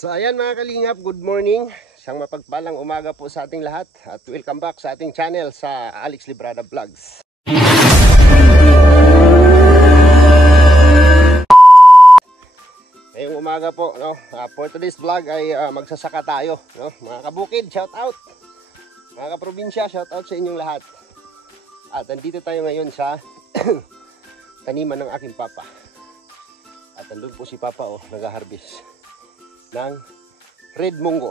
So ayan mga kalingap, good morning. Isang mapagpalang umaga po sa ating lahat. At welcome back sa ating channel sa Alex Librada Vlogs. Ngayong umaga po, no, for today's vlog ay magsasaka tayo, no? Mga kabukid, shout out. Mga kaprobinsya, shout out sa inyong lahat. At andito tayo ngayon sa taniman ng aking papa. At andun po si papa, oh, nag-harvest ng red munggo.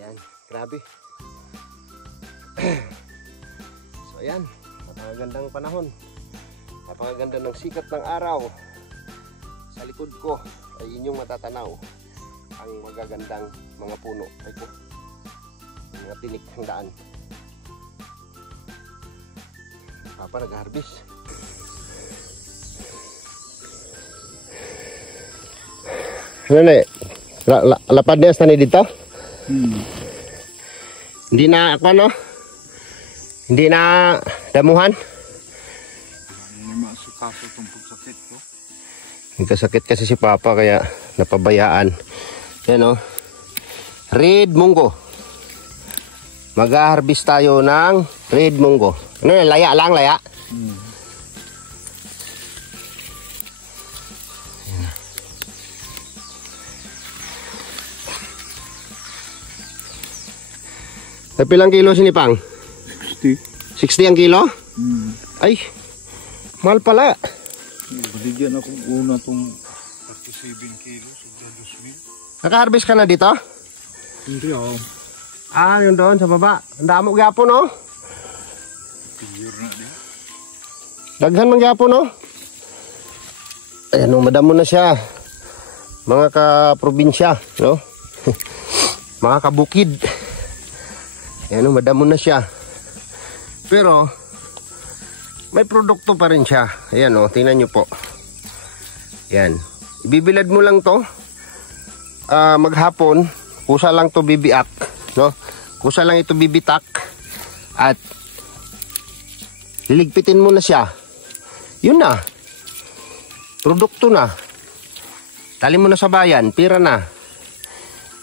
Ayan, grabe. So ayan, napakagandang panahon, napakaganda ng sikat ng araw. Sa likod ko ay inyong matatanaw ang magagandang mga puno. Ay po, mga tinik ng daan. Papa nag-harvest. Ano na, lapad na yung dito? Hindi na, ano? Hindi na damuhan? Hindi masikaso itong pagsakit ko. Nagkasakit kasi si Papa kaya napabayaan. Yan o. Red munggo. Mag-harvest tayo ng red munggo. Ano yan? Laya lang, laya? Pilang kilo sinipang? 60. 60 ang kilo? Ay, mahal pala. Baligyan ako una itong 37 kilos. 2,000. Naka-harvest ka na dito? Hindi ako. Ah, yun doon sa baba. Ang damo gapon, no? Piyur na din. Daghan man gapon, no? Ayan, madamo na siya. Mga kaprobinsya, no? Mga kabukid. Ayan, madamo na siya. Pero may produkto pa rin siya. Ayan, oh, tingnan nyo po. Ayan. Ibibilad mo lang to. Maghapon, kusa lang to bibiak, no? Kusa lang ito bibitak. At liligpitin mo na siya. Yun na. Produkto na. Tali mo na sa bayan, pira na.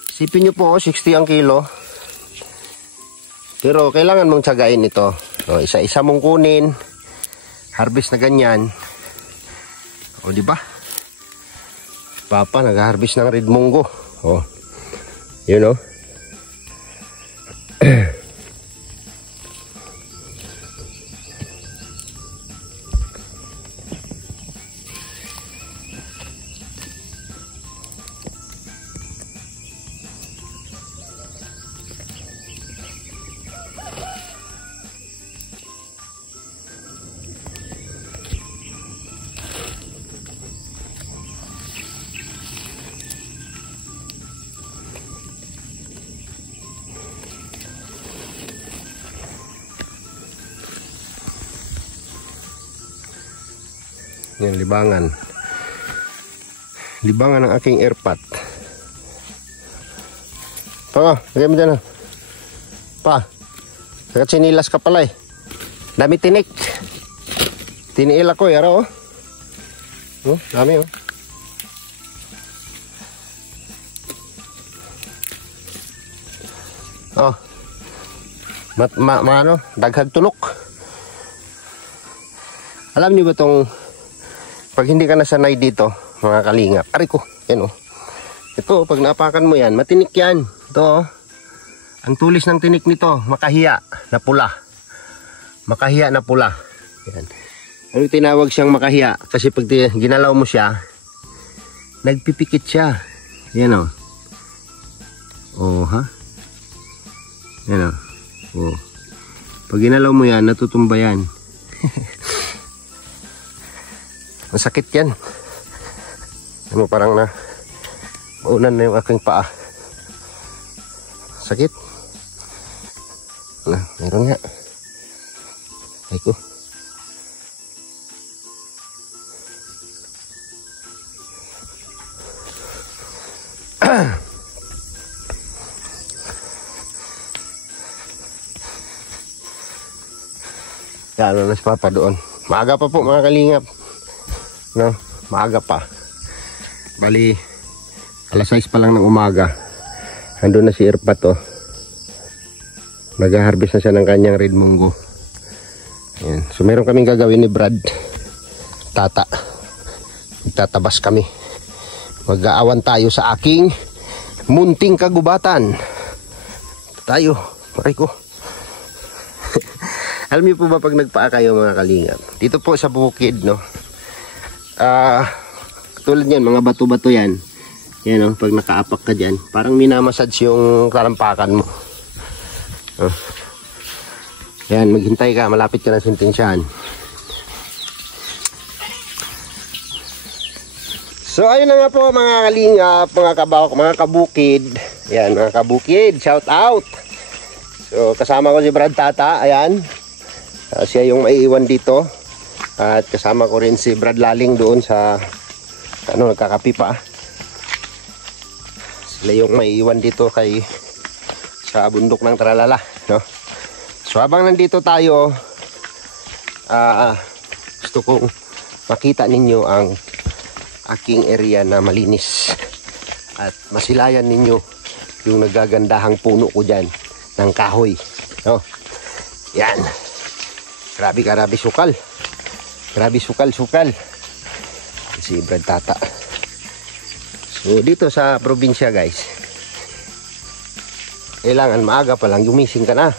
Isipin nyo po, 60 ang kilo. Pero kailangan mong tsagain ito. O, isa-isa mong kunin. Harvest na ganyan. O, di ba? Papa nag-harvest ng red munggo. O. Yun, o. Yan, libangan. Libangan ng aking airpot. Pa, lagay mo dyan. Pa, sinilas ka pala eh. Dami tinik. Tiniil ako eh, araw oh. Oh, dami oh. Oh. Ano, daghag tulok. Alam niyo ba tong pag hindi ka nasanay dito, mga kalingap, aray ko, yan o. Ito, pag naapakan mo yan, matinik yan. Ito, ang tulis ng tinik nito, makahiya na pula. Makahiya na pula. Yan. Ano tinawag siyang makahiya? Kasi pag ginalaw mo siya, nagpipikit siya. Yan o. Oh, ha? Yan o. Oh. Pag ginalaw mo yan, natutumba yan. Masakit yan. Ano, parang na maunan na yung aking paa. Sakit. Meron nga. Ay ko. Lalo na si Papa doon. Maaga pa po mga kalingap. No, maaga pa. Bali Alas 6 pa lang ng umaga. Andun na si Irpat oh. Nag-harvest na siya ng kanyang red munggo. Ayan. So meron kaming gagawin ni Brad Tata. Magtatabas kami. Mag-aawan tayo sa aking munting kagubatan. Tayo. Aray ko. Alam niyo po ba pag nagpaa kayo mga kalingap? Dito po sa bukid no. Tulad yan, mga bato-bato yan. Yan o, pag nakaapak ka dyan, parang minamassage yung kalampakan mo. Yan, maghintay ka, malapit ka na sintensyahan. So ayun na nga po mga kalingap, mga kabukid. Yan, mga kabukid, shout out. So kasama ko si Brad Tata, ayan. Siya yung maiiwan dito. At kasama ko rin si Brad Laling doon sa nagkakapi pa. Sila yung maiiwan dito sa bundok ng Tralala, no? So habang nandito tayo, gusto kong makita ninyo ang aking area na malinis at masilayan ninyo yung nagagandahang puno ko dyan ng kahoy, no? Yan, grabe sukal, grabe sukal si Brad Tata. So dito sa probinsya guys, kailangan maaga pa lang gumising ka na.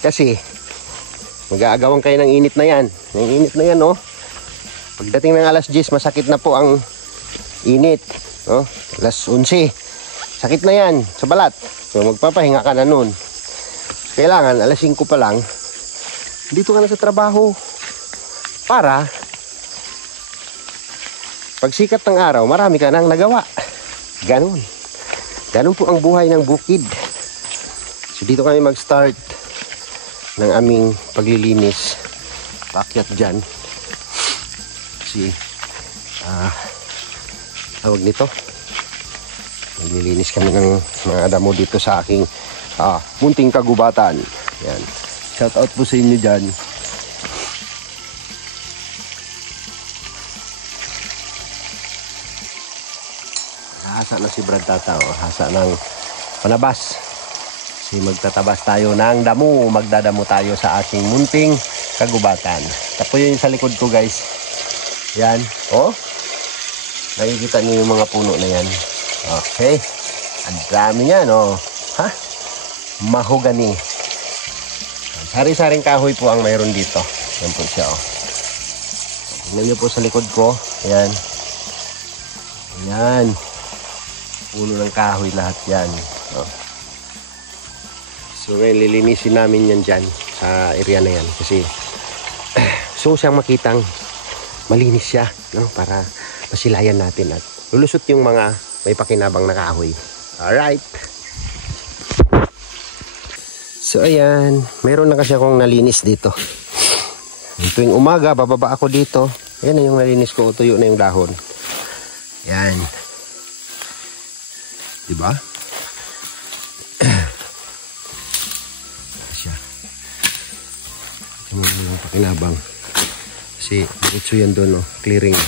Kasi mag-aagawan kayo ng init na yan. Ng init na yan, no? Pagdating ng alas 10, masakit na po ang init, no? Alas 11, sakit na yan sa balat. So magpapahinga ka na nun. Kailangan alas 5 pa lang dito ka na sa trabaho para pag sikat ng araw, marami ka nang nagawa. Ganun po ang buhay ng bukid. So dito kami mag-start ng aming paglilinis. Paakyat dyan. Kasi tawag nito, maglilinis kami ng mga damo dito sa aking munting kagubatan. Yan. Shout out po sa inyo dyan. Hasa na si Brad Tata, hasa ng panabas. Kasi magtatabas tayo ng damo, magdadamo tayo sa ating munting kagubatan. Tapos yun sa likod ko guys. Yan, nakikita niyo yung mga puno na yan. Okay, ang dami yan, ha? Mahogany. Sari-saring kahoy po ang mayroon dito. Yan po siya, tingnan niyo po sa likod ko. Yan. Yan. Puno ng kahoy lahat yan. So ngayon lilinisin namin yan dyan sa area na yan. Kasi gusto siyang makitang malinis siya, no? Para masilayan natin at lulusot yung mga may pakinabang na kahoy. Alright. So ayan, meron na kasi akong nalinis dito. Tuwing umaga, bababa ako dito. Ayan na yung nalinis ko, tuyo na yung dahon. Yan. Diba? Siya. Ito mo yung pakinabang. Kasi diretso yan doon, clearing.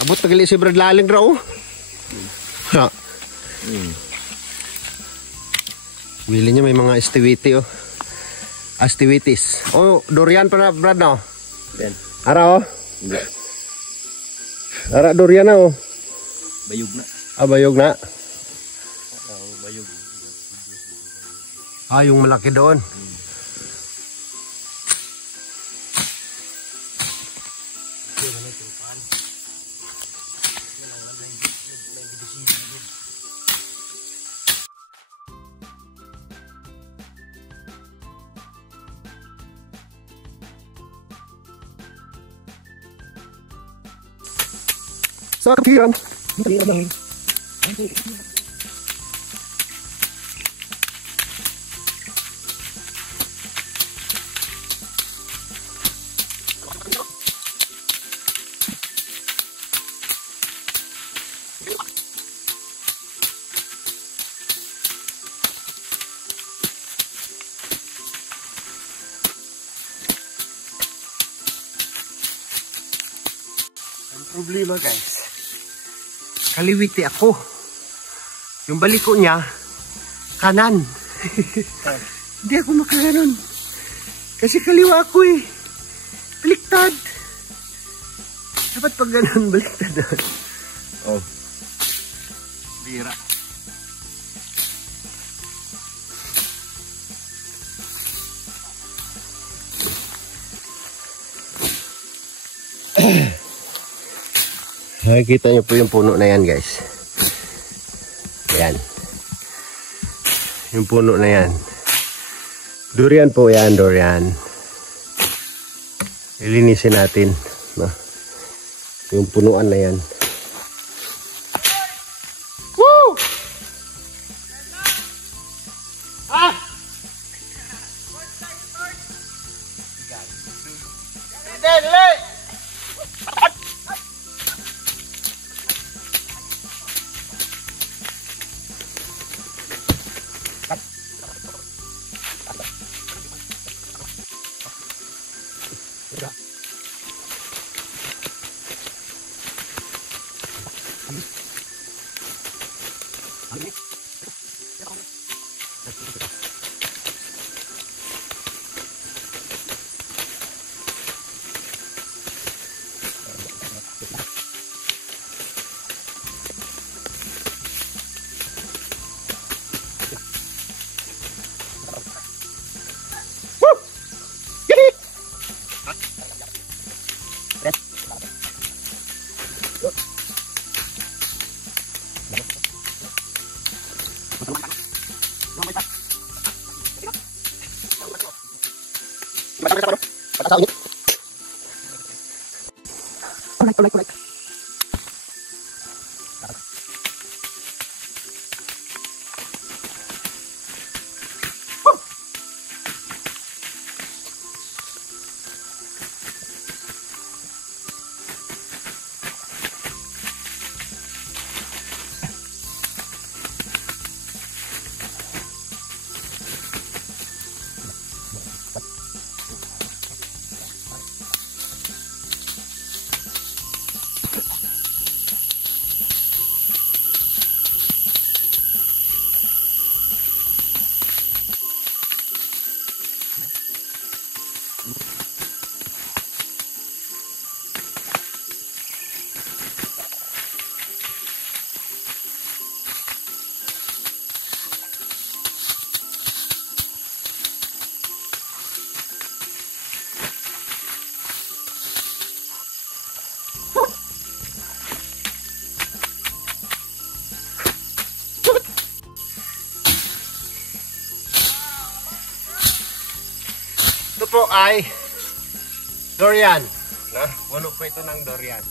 Abot na gali si Brad Laling raw. Ha? Bili niya may mga estiwiti, astiwitis. Durian pa na Brad, no? Yan. Ara, Ara, durian na, Bayog na. Bayog na. Bayog. Yung malaki doon. Sa kapiran. Ang problema guys, kaliwiti ako. Yung baliko niya, kanan. Hindi ako makaganon. Kasi kaliwa ako eh. Baliktad. Dapat pag ganon, baliktad. Oh. Bira. Nakikita niyo po yung puno na yan, guys. Ayan. Yung puno na yan. Durian po yan, durian. Ilinisin natin. No? Yung punuan na yan. Woo! Ah! Dele! Alright. Ito po ay durian. Puno po ito ng durian.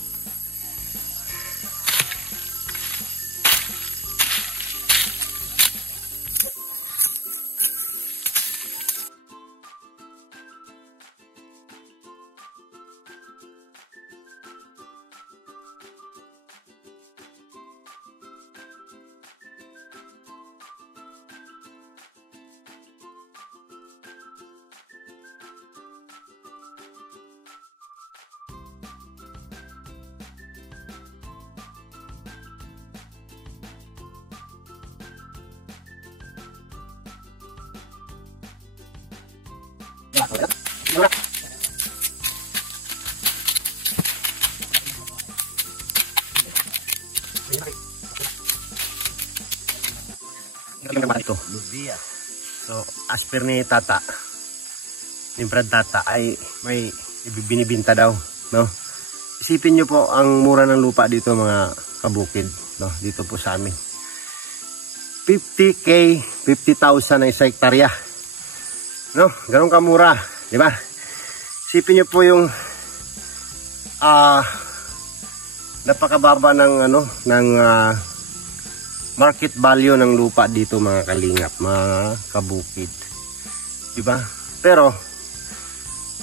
Ito, lubiya. So, as per ni Tata, ni Brad Tata, ay may binibinta daw, no? Isipin nyo po ang mura ng lupa dito, mga kabukid, no? Dito po sa amin. 50K, 50,000 na isa hektarya. No? Ganun kamura, di ba? Isipin nyo po yung napakababa ng market value ng lupa dito, mga kalingap, mga kabukid. Di ba? Pero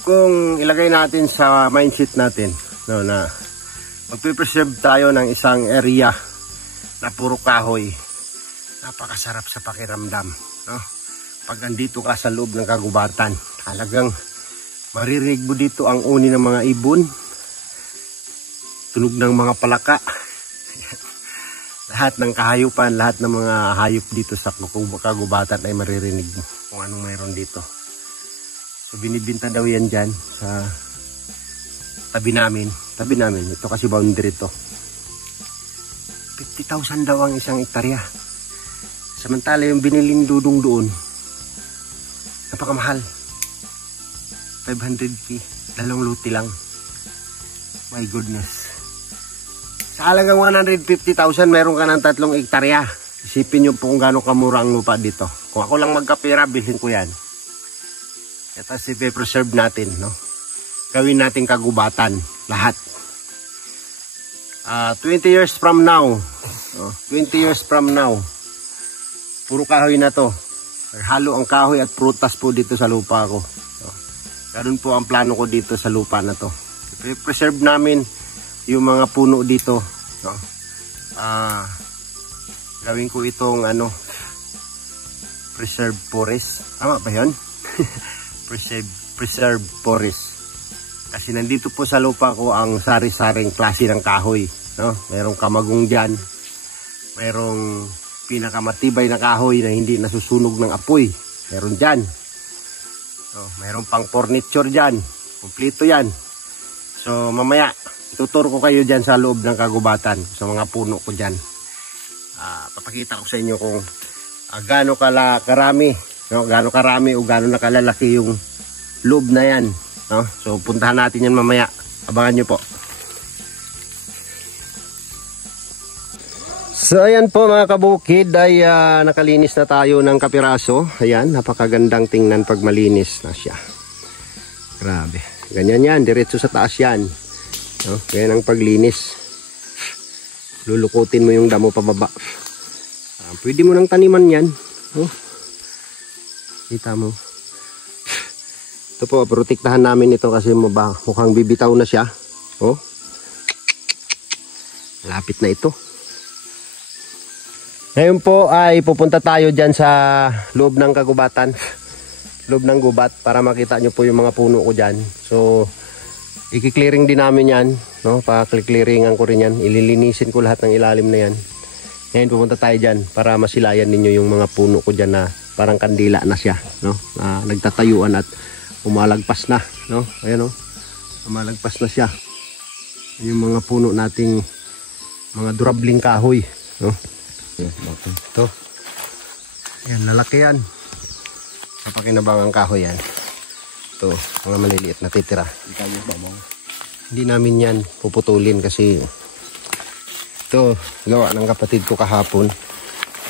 kung ilagay natin sa mindset natin, no, na magpe-preserve tayo ng isang area na puro kahoy, napakasarap sa pakiramdam, no? Pag andito ka sa loob ng kagubatan, talagang maririnig mo dito ang uni ng mga ibon, tunog ng mga palaka. lahat ng kahayupan, lahat ng mga hayop dito sa kagubatan ay maririnig mo kung anong mayroon dito. So binibinta daw yan dyan sa tabi namin. Ito kasi boundary to. 50,000 daw ang isang hektarya. Samantala yung biniling dudong doon, napakamahal. 500k, 2 luti lang. My goodness. Sa halagang 150,000, meron ka ng 3 hektarya. Isipin nyo po kung gaano kamura ang lupa dito. Kung ako lang magkapira, bilhin ko yan. Ito si preserve natin, no? Gawin natin kagubatan, lahat. 20 years from now, 20 years from now, puro kahoy na to. Halo ang kahoy at prutas po dito sa lupa ko. Ganun po ang plano ko dito sa lupa na to. Preserve namin yung mga puno dito, no? Gawin ko itong preserve forest. Tama ba yun? preserve forest. Kasi nandito po sa lupa ko ang sari-saring klase ng kahoy, no? Merong kamagong dyan, merong pinakamatibay na kahoy na hindi nasusunog ng apoy, meron dyan. Merong pang furniture dyan, kumplito yan. So mamaya tuturo ko kayo dyan sa loob ng kagubatan, sa mga puno ko dyan. Papakita ko sa inyo kung gaano karami, no? Gaano karami o gaano nakalalaki yung loob na yan, no? So puntahan natin yan mamaya, abangan nyo po. So ayan po mga kabukid, ay nakalinis na tayo ng kapiraso. Ayan, napakagandang tingnan pag malinis na siya. Grabe, ganyan yan, diretso sa taas yan, no? Ganyan ang paglinis. Lulukutin mo yung damo pababa. Pwede mo nang taniman yan, no? Kita mo. Ito po, protektahan namin ito kasi mukhang bibitaw na siya. Oh, lapit na ito. Ngayon po ay pupunta tayo dyan sa loob ng kagubatan, loob ng gubat, para makita nyo po yung mga puno ko dyan. So i-clearing din namin yan, no? Pa-clearingan ko rin yan, ililinisin ko lahat ng ilalim na yan. Ngayon pupunta tayo dyan para masilayan ninyo yung mga puno ko dyan na parang kandila na siya, no? Na nagtatayuan at umalagpas na, no? Ayan, no? Umalagpas na siya. Yung mga puno nating mga durabling kahoy, no? Ito. Yan, lalaki yan. Napakinabang ang kahoy yan. Ito, mga maliliit na titira. Hindi namin yan puputulin kasi ito, gawa ng kapatid ko kahapon.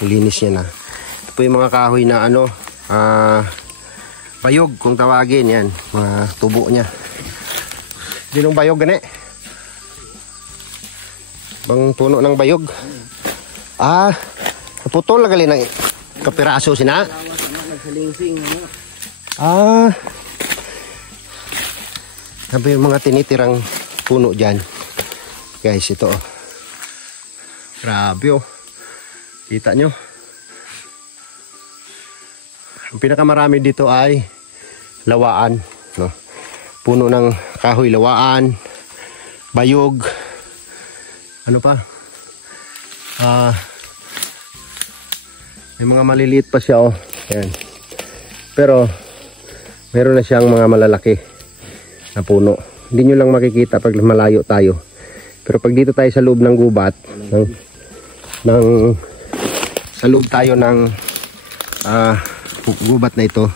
Linis niya na. Ito po yung mga kahoy na bayog kung tawagin yan. Mga tubo niya. Dinong bayog gani? Bang puno ng bayog? Naputol na gali ng kapiraso sina. Sabi yung mga tinitirang puno dyan. Guys, ito oh. Grabe oh. Kita nyo. Ang pinakamarami dito ay lawaan, no? Puno ng kahoy lawaan, bayog. Ano pa? May mga maliliit pa siya oh. Ayan. Pero meron na siyang mga malalaki na puno. Hindi nyo lang makikita pag malayo tayo. Pero pag dito tayo sa loob ng gubat, sa loob tayo ng gubat na ito,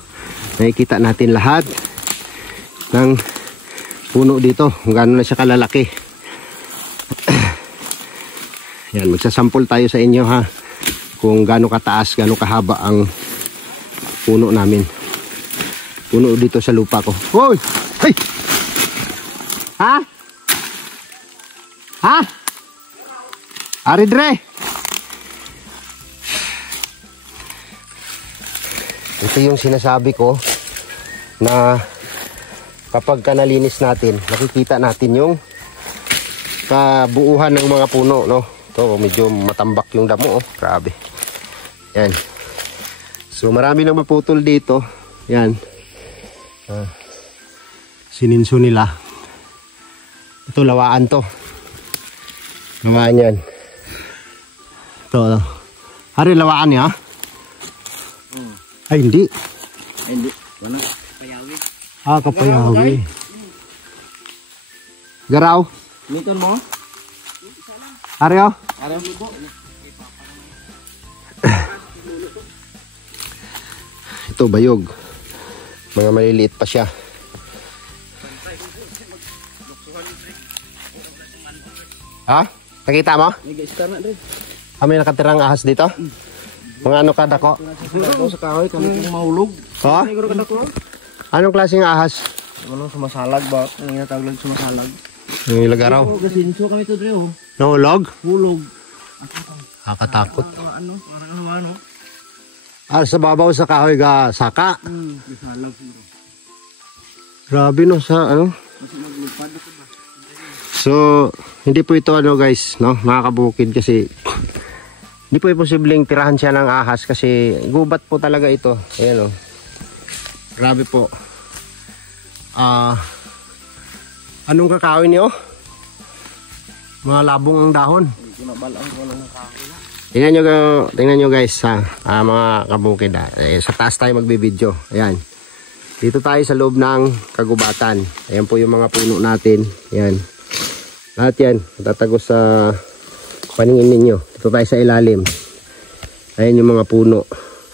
nakikita natin lahat ng puno dito, kung gaano na siya kalalaki. Yan, magsasample tayo sa inyo ha, kung gaano kataas, gaano kahaba ang puno namin. Puno dito sa lupa ko. Hoy! Hey! Ha? Ha? Aridre! Ito yung sinasabi ko na kapag nalinis natin, nakikita natin yung kabuuhan ng mga puno, no? Ito, medyo matambak yung damo, oh. Grabe. Yan. So, marami nang maputol dito. Yan. Sininso nila. Ito, lawaan to. Lawaan yan. Ito. Hari lawaan niya? Ay, hindi. Hindi. Wala. Payawi. Ah, kapayawi. Garaw. Miton mo? Hari oh. Araw mo po. Ito, bayog. Mga maliliit pa siya. Ha? Nakita mo? Nag-star na rin. Kami nakatirang ahas dito? Mga ano kada ko? Siguro sa kahoy kami kung mahulog. Ha? Siguro kada ko. Anong klaseng ahas? Ano sumasalag ba? Ano nga tawag lang sumasalag? Yung ilagaraw. Gasinso kami to dre oh. Nahulog? Hulog. Nakakatakot. Ano? Parang ano? Ah, sa babaw sa kahoy ga saka. Salag siguro. Grabe no sa ano. So, hindi po ito ano guys, no? Mga kabukid kasi hindi po posibleng tirahan siya ng ahas kasi gubat po talaga ito. Ayan oh. Grabe po. Anong kakahoy niyo? Mga labong ang dahon. Kinabalaan ko lang ng kahoy na. Tingnan nyo guys ha, mga kabukid ha. Sa taas tayo magbibideo. Ayan. Dito tayo sa loob ng kagubatan. Ayan po yung mga puno natin. Ayan. Lahat yan. Tatagos sa paningin ninyo. Dito tayo sa ilalim. Ayan yung mga puno.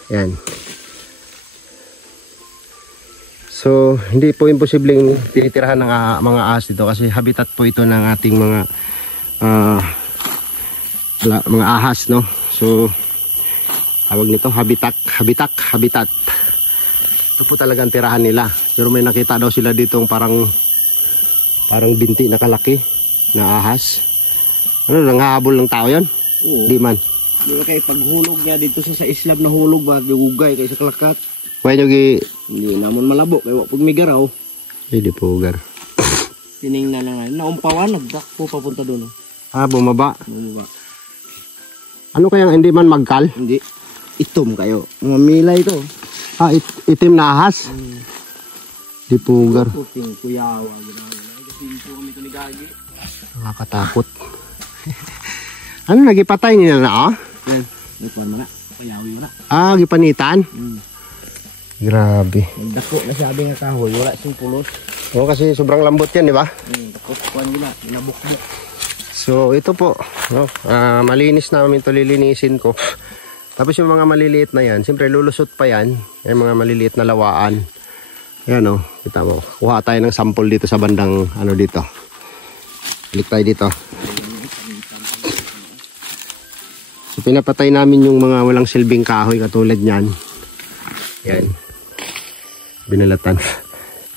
Ayan. So, hindi po imposibleng tinitirahan ng mga ahas dito kasi habitat po ito ng ating mga ahas, no? So, tawag nito habitat. Ito po talagang tirahan nila. Pero may nakita daw sila ditong parang binti na kalaki na ahas. Ano, nanghahabol ng tao yan? Hindi man. Hindi kay paghulog niya dito sa islab na hulog ba, ugay kay sa kalakat. Pwede nyo Hindi naman malabo kay wag migaraw. Hindi po, gar. Tiningnan lang. Naumpawan, nagdak po papunta doon. Ah, bumaba. Bumaba. Ano kayang hindi man magkal? Hindi. Itom kayo. Mamilay ito. Ah, itim na ahas? Di po, gar. Puting kuyawa. Kasi ito kami ito ni Gagi. Nakakatakot. Ano, nagipatay nila na, oh? Yan. Ito mga. Kuyawi wala. Ah, gipanitan? Grabe. Nagdako na sabi nga kahoy. Wala siyang pulos. Oo, kasi sobrang lambot yan, di ba? Dako. Kuhan nila. Nabukbuk. So, ito po. No? Malinis namin ito, lilinisin ko. Tapos yung mga maliliit na yan, siyempre lulusot pa yan. Yung mga maliliit na lawaan. Ayan o, kita mo. Kuha tayo ng sample dito sa bandang, ano dito. Balik tayo dito. So, pinapatay namin yung mga walang silbing kahoy katulad nyan. Yan. Binalatan.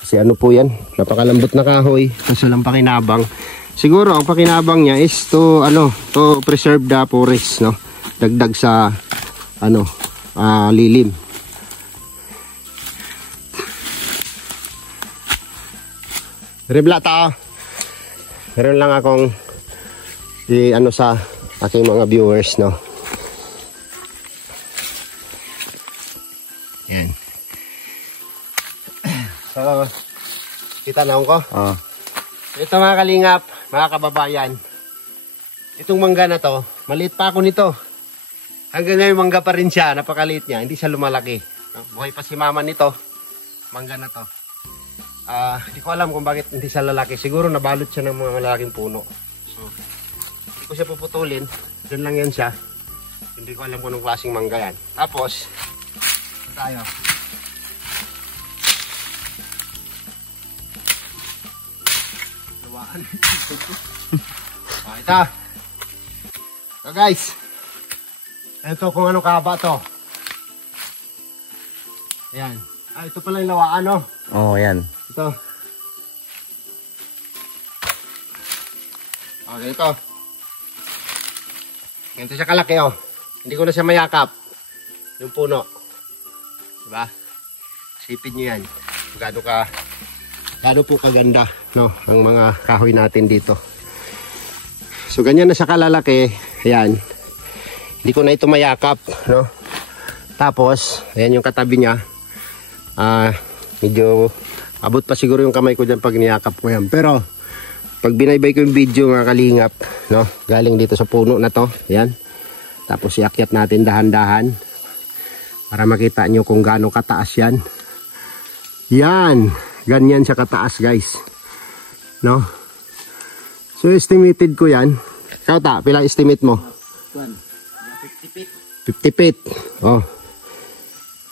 Kasi ano po yan, napakalambot na kahoy. Kaso lang pakinabang. Siguro ang pakinabang niya is to preserve the forest, no? Dagdag sa lilim. Rebla ta. Meron lang akong sa aking mga viewers, no. Yan. So, kita na ko. Ito mga kalingap, mga kababayan. Itong mangga na to, maliit pa ako nito. Hanggang ngayon mangga pa rin siya, napakaliit niya, hindi siya lumalaki. Buhay pa si mama nito, mangga na to. Hindi ko alam kung bakit hindi siya lalaki. Siguro nabalot siya ng mga malalaking puno. So, hindi ko siya puputulin. Doon lang yan siya. Hindi ko alam kung anong klaseng mangga yan. Tapos, tayo. Ito. So guys, ito kung ano kahaba to. Ayan. Ito pala yung lawaan, no? Oo, yan. Ito. Okay, ito. Ganito siya kalaki, oh. Hindi ko na siya mayakap. Yung puno. Diba? Sipin nyo yan. Gano'n po kaganda, no? Ang mga kahoy natin dito. So, ganyan na siya kalalaki. Ayan. Hindi ko na ito mayakap, no? Tapos, ayan yung katabi niya. Medyo abot pa siguro yung kamay ko dyan pag niyakap ko yan. Pero pag binaybay ko yung video mga kalingap, no, galing dito sa puno na to, yan, Tapos iakyat natin dahan-dahan para makita nyo kung gaano kataas yan. Yan, ganyan siya kataas guys. No? So estimated ko yan. Ikaw ta, pila estimate mo? 50 feet. 50 feet. Oh.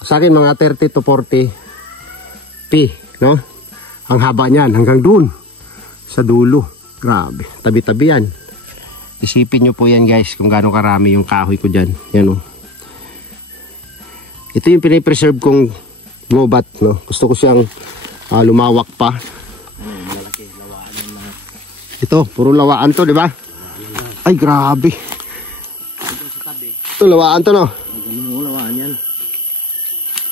Sa akin mga 30 to 40 feet, no? Ang haba niyan hanggang dun sa dulo. Grabe, tabi-tabi yan. Isipin nyo po yan guys kung gaano karami yung kahoy ko dyan. Yan oh. Ito yung pinipreserve kong gubat, no? Gusto ko siyang lumawak pa. Malaki, lawaan yan lahat. Ito, puro lawaan to, di ba? Ay, grabe. Ito sa tabi. Ito, lawaan to, no? Ano lawaan yan?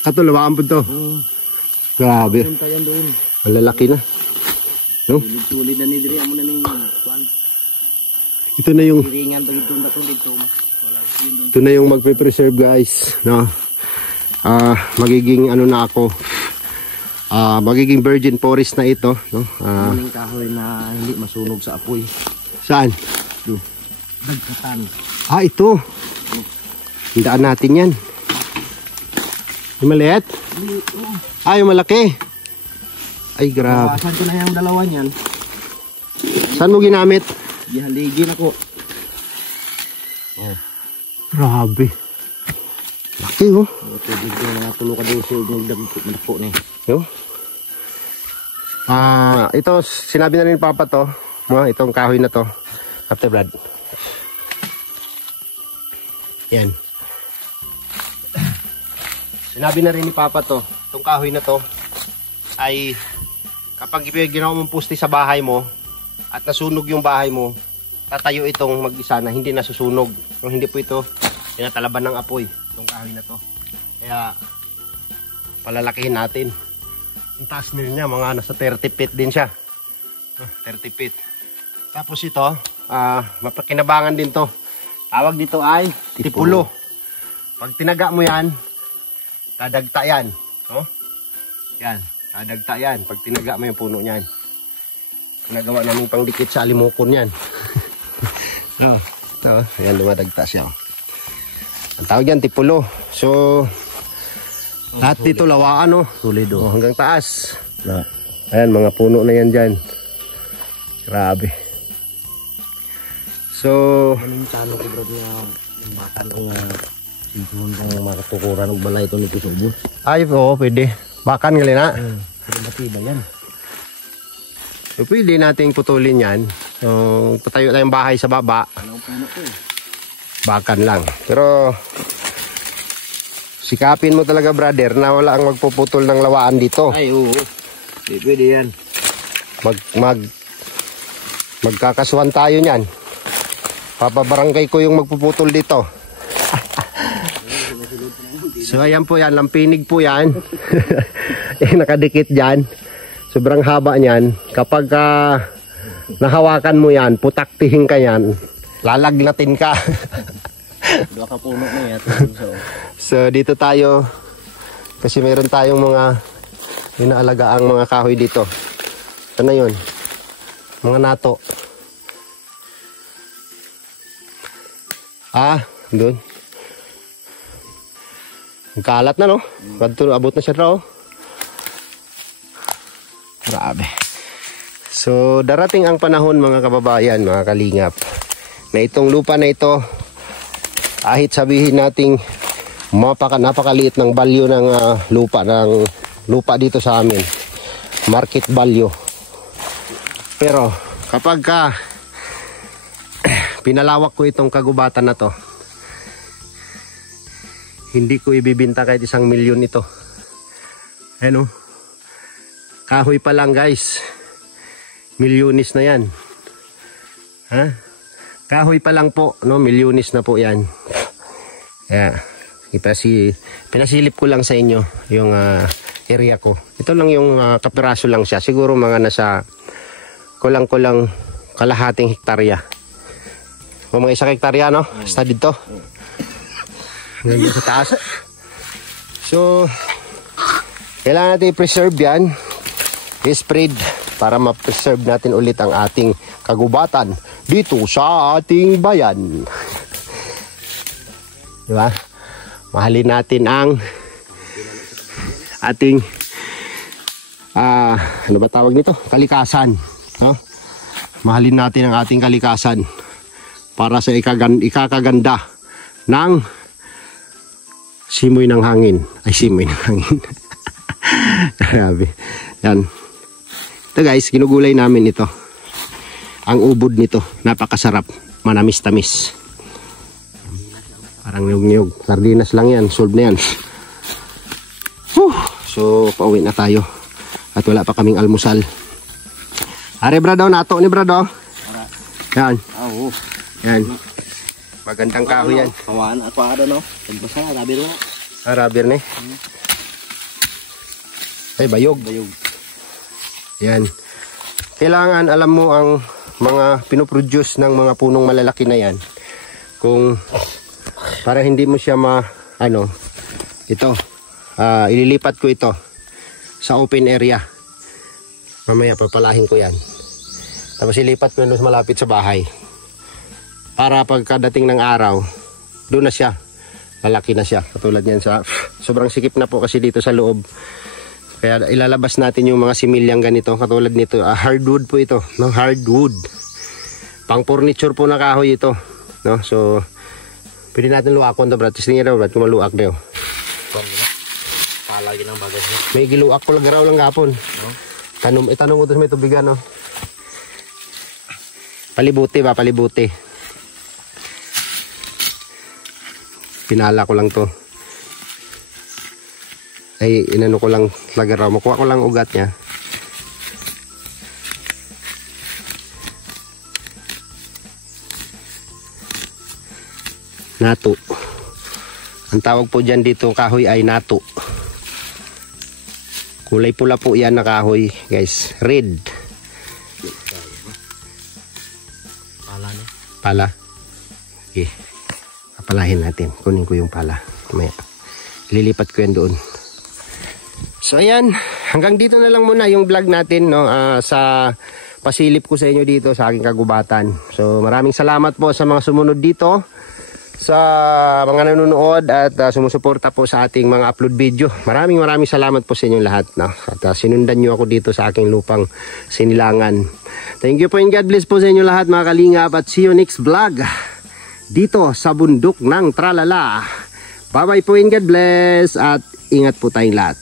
Ito, lawaan po to. Grabe. Punta yan doon. Ang lalaki na. No? Sulit na nidiri mo na ng kwan. Ito na yung Iringan pag ito na dito. ito na yung magpe-preserve guys, no? Magiging ano na ako. Magiging virgin forest na ito, no? Yung kahoy na hindi masunog sa apoy. Saan? Dagkatan. Ito. Hindaan natin yan. Yung maliit? Yung malaki. Ay, grabe. Saan ko na yung dalawa niyan? Saan mo ginamit? Gihaligin ako. Grabe. Laki, oh. Tubig ko na tulo ka doon sa nagdagpo na Yo. Ito, sinabi na rin ni Papa to. Itong kahoy na to. After Brad. Yan. Sinabi na rin ni Papa to. Itong kahoy na to ay kapag ginawa mong puste sa bahay mo at nasunog yung bahay mo, tatayo itong mag-isa na hindi nasusunog. Kung hindi po ito, tinatalaban ng apoy. Itong kahoy na to. Kaya, palalakihin natin. Ang taas nila niya, mga nasa 30 feet din siya. 30 feet. Tapos ito, mapakinabangan din to. Tawag dito ay tipulo. Pag tinaga mo yan, tadagta yan. No? Yan, tadagta yan. Pag tinaga mo yung puno niyan. Nagawa namin pangdikit sa alimukon yan. Yan, dumadagta siya. Ang tawag yan, tipulo. So, lahat dito lawaan, no? Solido. Hanggang taas. Ayan, mga puno na yan dyan. Grabe. So, Anong tano ko bro niya yung batan ko nga yung makatukuran ng balay ito nito subo. ay, oo, pwede. Bakan nga na. Pero matiba yan. So, pwede nating putulin yan. So, patayo tayong bahay sa baba. Anong puno ko eh. Bakan lang. Pero, sikapin mo talaga, brother, na wala ang magpuputol ng lawaan dito. Ay, oo. Di pwede yan. Magkakasuhan tayo niyan. Papabarangay ko yung magpuputol dito. So, ayan po yan. Lampinig po yan. Nakadikit dyan. Sobrang haba niyan. Kapag nahawakan mo yan, putaktihin ka yan, lalagnatin ka. Dua ka puno na yan. So, dito tayo. Kasi meron tayong mga inaalagaan mga kahoy dito. Ano yun? Mga nato. Doon. Ang kalat na, no? Abot na siya raw. Grabe. So, darating ang panahon, mga kababayan, mga kalingap, na itong lupa na ito, kahit sabihin nating napakaliit ng value ng lupa dito sa amin. Market value. Pero, kapag pinalawak ko itong kagubatan na to, hindi ko ibibinta kahit 1 milyon ito. Ano? Kahoy pa lang guys. Milyonis na yan. Ha? Kahoy pa lang po, no? Milyonis na po yan. Kaya, pinasilip ko lang sa inyo yung area ko. Ito lang yung kapiraso lang siya. Siguro mga nasa kulang-kulang kalahating hektarya. O mga 1 hektarya, no? Basta dito. Hanggang sa taas. So, kailangan natin i-preserve yan. I-spread para ma-preserve natin ulit ang ating kagubatan dito sa ating bayan. Di ba? Mahalin natin ang ating ano ba tawag nito? Kalikasan. No? Mahalin natin ang ating kalikasan para sa ikakaganda ng simoy ng hangin. Ay, simoy ng hangin. Grabe. Yan. Ito guys, ginugulay namin ito. Ang ubod nito, napakasarap. Manamis-tamis. Parang niyog-niyog. Sardinas lang yan. Solve na yan. So, pauwi na tayo. At wala pa kaming almusal. Are brado, nato ni brado. Yan. Yan. Magandang kahoy yan. Kawan, ako ada no. Pagbasa, rabir na. Rabir ni. Ay, bayog. Yan. Kailangan alam mo ang mga pinoproduce ng mga punong malalaki na yan. Kung para hindi mo siya ito. Ililipat ko ito sa open area. Mamaya papalahin ko yan. Tapos ilipat ko yun malapit sa bahay. Para pagkadating ng araw, doon na siya. Lalaki na siya. Katulad yan sa sobrang sikip na po kasi dito sa loob. Kaya ilalabas natin yung mga similyang ganito. Katulad nito. Hardwood po ito. No? Hardwood. Pang furniture po na kahoy ito. No? So, pwede natin luakon na brad. Tingnan daw brad kung maluak daw. Palagi ng bagay niya. May giluak ko lang garaw lang gapon. No? Itanong ko ito sa may tubigan. No? Palibuti ba? Palibuti. Pinala ko lang to. Ay, inano ko lang lagaraw. Makuha ko lang ugat niya. Nato. Ang tawag po dyan dito kahoy ay nato. Kulay pula po yan na kahoy, guys. Red. Pala niya. Pala. Okay. Papalahin natin. Kunin ko yung pala. Mamaya. Lilipat ko yan doon. So ayan, hanggang dito na lang muna yung vlog natin, no, sa pasilip ko sa inyo dito sa aking kagubatan. So maraming salamat po sa mga sumunod dito, sa mga nanonood at sumusuporta po sa ating mga upload video. Maraming salamat po sa inyong lahat, no? At sinundan nyo ako dito sa aking lupang Sinilangan. Thank you po and God bless po sa inyo lahat mga kalingap, at see you next vlog dito sa bundok ng Tralala. Bye bye po and God bless, at ingat po tayong lahat.